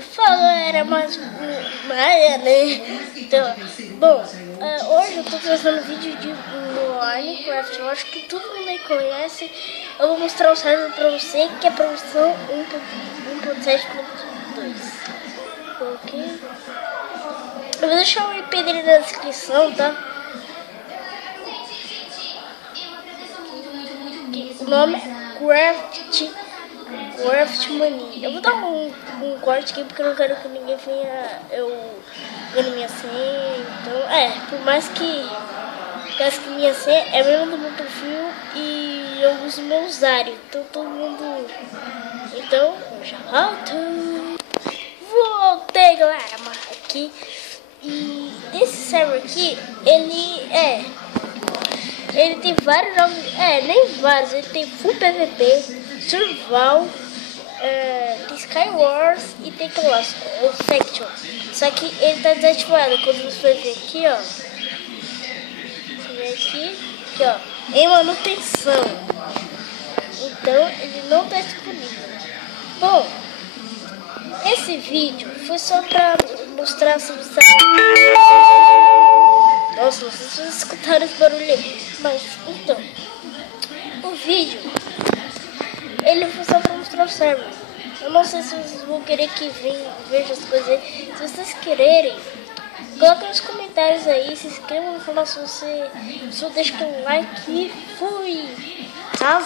Fala galera, mais Maia, né? Então, bom, hoje eu tô trazendo vídeo de Minecraft. Eu acho que todo mundo aí conhece. Eu vou mostrar o server pra você, que é a versão 1.7.2. Ok? Eu vou deixar o IP dele na descrição, tá? O nome é Craft Mania. Eu vou dar um corte aqui porque eu não quero que ninguém venha eu vendo minha senha. Então, por mais que minha senha é mesmo do meu perfil e eu uso meu usuário. Então todo mundo. Então, eu já volto. Voltei, galera, aqui. E esse server aqui, ele tem vários jogos, nem vários, ele tem Full PVP, Survival, tem Skywars e tem Class, Faction. Só que ele tá desativado. Quando você ver aqui, ó, você vê aqui, ó, em manutenção. Então ele não tá disponível. Bom, esse vídeo foi só pra mostrar se você... Nossa, não sei se vocês escutaram esse barulho aí. Mas, então, o vídeo, ele foi só pra mostrar o server. Eu não sei se vocês vão querer que veja as coisas aí. Se vocês quererem, coloquem nos comentários aí, se inscrevam no canal se você deixa um like e fui! Tchau!